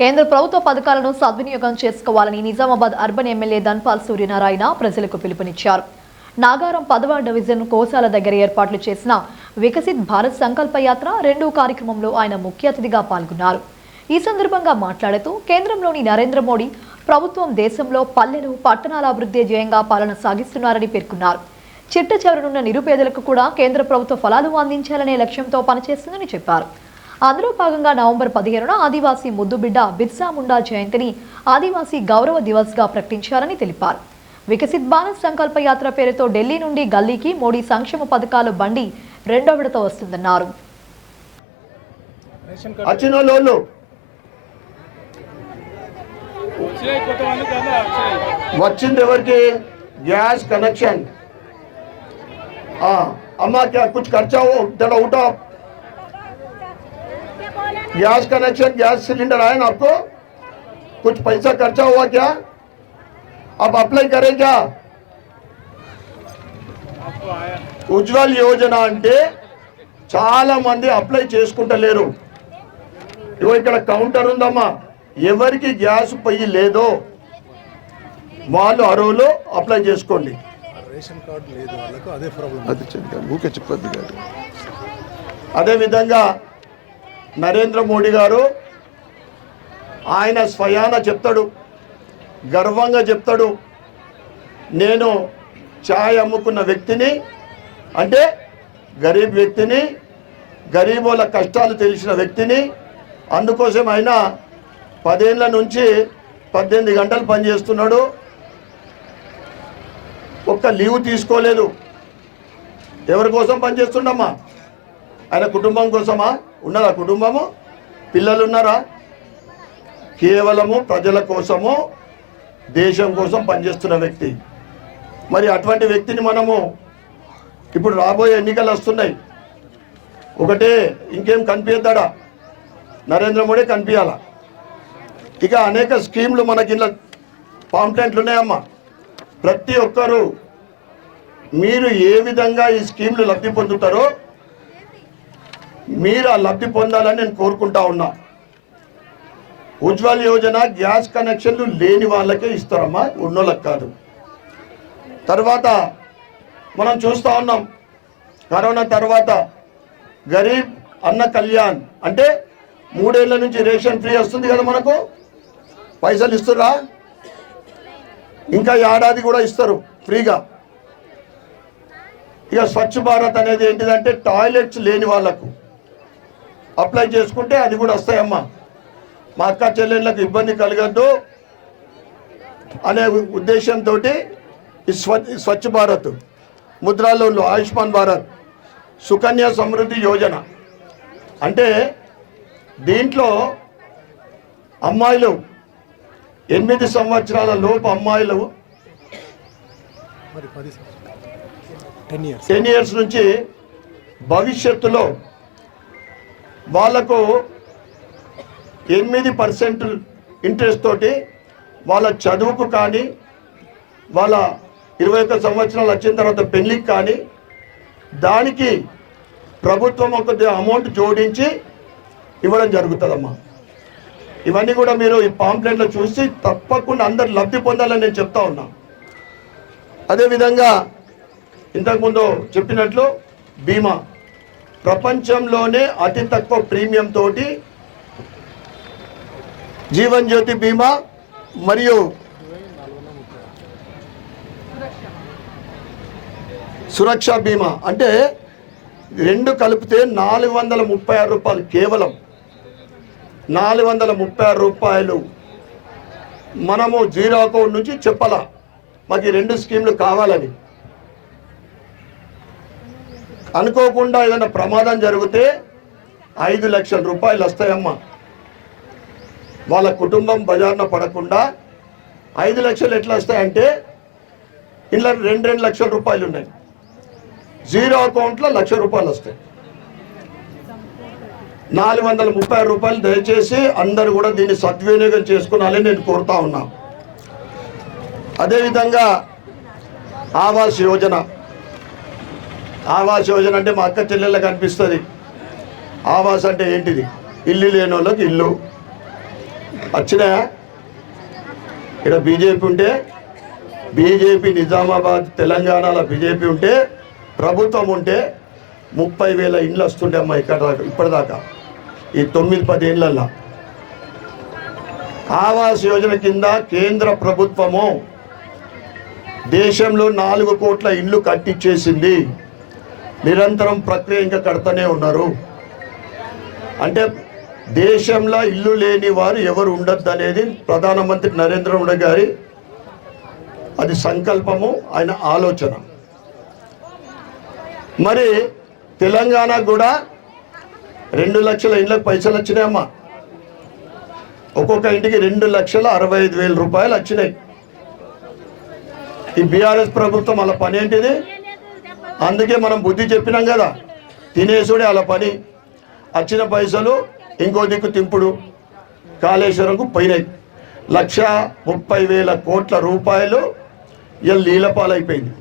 కేంద్ర ప్రభుత్వ పథకాలను సద్వినియోగం చేసుకోవాలని నిజామాబాద్ అర్బన్ ఎమ్మెల్యే ధన్పాల్ సూర్యనారాయణ ప్రజలకు పిలుపునిచ్చారు. నాగారం 10వ డివిజన్ కోసాల దగ్గర ఏర్పాట్లు చేసిన వికసిత్ భారత్ సంకల్ప యాత్ర 2 కార్యక్రమంలో ఆయన ముఖ్య అతిథిగా పాల్గొన్నారు. ఈ సందర్భంగా మాట్లాడుతూ కేంద్రంలోని నరేంద్ర మోడీ ప్రభుత్వం దేశంలో పల్లెలు పట్టణాల అభివృద్ధి ధ్యేయంగా పాలన సాగిస్తున్నారని పేర్కొన్నారు. చిట్ట చివరనున్న నిరుపేదలకు కూడా కేంద్ర ప్రభుత్వ ఫలాలు అందించాలనే లక్ష్యంతో పనిచేస్తుందని చెప్పారు. అందులో భాగంగా నవంబర్ 15న ఆదివాసీ ముద్దుబిడ్డ బిర్సా ముండా జయంతిని ఆదివాసీ గౌరవ దివస్గా ప్రకటించారని తెలిపారు. వికసిత్ భారత్ సంకల్ప యాత్ర పేరుతో ఢిల్లీ నుండి గల్లీకి మోడీ సంక్షేమ పథకాల బండి 2వ విడత వస్తుందన్నారు. వచ్చింది ఎవరికి? Gas connection. अम्मा क्या कुछ खर्चा हो जरा उठा. गैस कनेक्शन गैस सिलेंडर आया ना आपको? कुछ पैसा खर्चा हुआ क्या? अब अप्लाई करें क्या? ఉజ్వల్ యోజన అంటే చాలా మంది అప్లై చేసుకుంటలేరు. ఇగో ఇక్కడ కౌంటర్ ఉందమ్మా. ఎవరికి గ్యాస్ పొయ్యి లేదో వాళ్ళు అరువులో అప్లై చేసుకోండి. రేషన్ కార్డు లేదు వాళ్ళకు, అదే ప్రాబ్లం. అది ఊకే చెప్పొద్దు కాదు. అదేవిధంగా నరేంద్ర మోడీ గారు ఆయన స్వయాన చెప్తాడు, గర్వంగా చెప్తాడు, నేను ఛాయ్ అమ్ముకున్న వ్యక్తిని, అంటే గరీబ్ వ్యక్తిని, గరీబుల కష్టాలు తెలిసిన వ్యక్తిని. అందుకోసం ఆయన 10 ఏళ్ల నుంచి 18 గంటలు పనిచేస్తున్నాడు. ఒక్క లీవ్ తీసుకోలేదు. ఎవరి కోసం పనిచేస్తుండమ్మా? ఆయన కుటుంబం కోసమా? ఉన్నదా కుటుంబము? పిల్లలు ఉన్నారా? కేవలము ప్రజల కోసము, దేశం కోసం పనిచేస్తున్న వ్యక్తి. మరి అటువంటి వ్యక్తిని మనము ఇప్పుడు రాబోయే ఎన్నికలు వస్తున్నాయి. ఒకటే ఇంకేం కనిపించద్దాడా? నరేంద్ర మోడీ కనిపించాలా. ఇక అనేక స్కీమ్లు మనకి ఇలా పాంప్లెంట్లు ఉన్నాయమ్మా. ప్రతి ఒక్కరూ మీరు ఏ విధంగా ఈ స్కీమ్లు లబ్ధి పొందుతారో మీరు ఆ లబ్ధి పొందాలని నేను కోరుకుంటా ఉన్నా. ఉజ్వల్ యోజన గ్యాస్ కనెక్షన్లు లేని వాళ్ళకే ఇస్తారమ్మా, ఉన్నోళ్ళకి కాదు. తర్వాత మనం చూస్తూ ఉన్నాం, కరోనా తర్వాత గరీబ్ అన్న కళ్యాణ్ అంటే 3 ఏళ్ల నుంచి రేషన్ ఫ్రీ వస్తుంది కదా మనకు. పైసలు ఇస్తుర్రా? ఇంకా ఏడాది కూడా ఇస్తారు ఫ్రీగా. ఇక స్వచ్ఛ భారత్ అనేది ఏంటిదంటే టాయిలెట్స్ లేని వాళ్ళకు అప్లై చేసుకుంటే అది కూడా వస్తాయమ్మా. మా అక్క చెల్లెళ్ళకు ఇబ్బంది కలగద్దు అనే ఉద్దేశంతో ఈ స్వచ్ఛ భారత్, ముద్రా లోన్లు, ఆయుష్మాన్ భారత్, సుకన్య సమృద్ధి యోజన అంటే దీంట్లో అమ్మాయిలు 8 సంవత్సరాల లోపు అమ్మాయిలు 10 ఇయర్స్ నుంచి భవిష్యత్తులో వాళ్లకు 8% ఇంట్రెస్ట్ తోటి వాళ్ళ చదువుకు కానీ, వాళ్ళ 21 సంవత్సరాలు వచ్చిన తర్వాత పెళ్లికి కానీ, దానికి ప్రభుత్వం ఒక అమౌంట్ జోడించి ఇవ్వడం జరుగుతుందమ్మా. ఇవన్నీ కూడా మీరు ఈ పాంప్లెట్లో చూసి తప్పకుండా అందరు లబ్ధి పొందాలని నేను చెప్తా ఉన్నా. అదేవిధంగా ఇంతకుముందు చెప్పినట్లు బీమా, ప్రపంచంలోనే అతి తక్కువ ప్రీమియం తోటి జీవన్ జ్యోతి బీమా మరియు సురక్ష బీమా అంటే 2 కలిపితే 436 రూపాయలు, కేవలం 436 రూపాయలు. మనము జీరో అకౌంట్ నుంచి చెప్పాలా మాకు ఈ 2 స్కీమ్లు కావాలని. అనుకోకుండా ఏదైనా ప్రమాదం జరిగితే 5 లక్షల రూపాయలు వస్తాయమ్మా. వాళ్ళ కుటుంబం బజార్న పడకుండా 5 లక్షలు ఎట్లా వస్తాయంటే ఇలా 2 లక్షల రూపాయలు ఉన్నాయి. జీరో అకౌంట్లో 1 లక్ష రూపాయలు వస్తాయి. 436 రూపాయలు. దయచేసి అందరూ కూడా దీన్ని సద్వినియోగం చేసుకోవాలని నేను కోరుతా ఉన్నా. అదేవిధంగా ఆవాస్ యోజన. ఆవాస్ యోజన అంటే మా అక్క చెల్లెళ్ళకి అనిపిస్తుంది, ఆవాస్ అంటే ఏంటిది? ఇల్లు లేని వాళ్ళకి ఇల్లు, వచ్చినాయా? ఇక్కడ బీజేపీ ఉంటే, బీజేపీ నిజామాబాద్ తెలంగాణలో బీజేపీ ఉంటే, ప్రభుత్వం ఉంటే 30,000 ఇండ్లు వస్తుంటే అమ్మా ఇక్కడ దాకా, ఇప్పటిదాకా ఈ 9-10 ఏళ్ళల్లో. ఆవాస్ యోజన కింద కేంద్ర ప్రభుత్వము దేశంలో 4 కోట్ల ఇండ్లు కట్టించేసింది. నిరంతరం ప్రక్రియ ఇంకా కడతనే ఉన్నారు. అంటే దేశంలో ఇల్లు లేని వారు ఎవరు ఉండొద్దు అనేది ప్రధానమంత్రి నరేంద్ర మోడీ గారి అది సంకల్పము, ఆయన ఆలోచన. మరి తెలంగాణకు కూడా 2 లక్షల ఇండ్లకు పైసలు వచ్చినాయమ్మా. ఒక్కొక్క ఇంటికి 2,65,000 రూపాయలు వచ్చినాయి. ఈ బీఆర్ఎస్ ప్రభుత్వం అలా పని ఏంటిది? అందుకే మనం బుద్ధి చెప్పినాం కదా, తినేసుడే అలా పని. వచ్చిన పైసలు ఇంకో దిక్కు తింపుడు, కాళేశ్వరంకు పోయినాయి. 1,30,000 కోట్ల రూపాయలు ఇలా లీలపాలైపోయింది.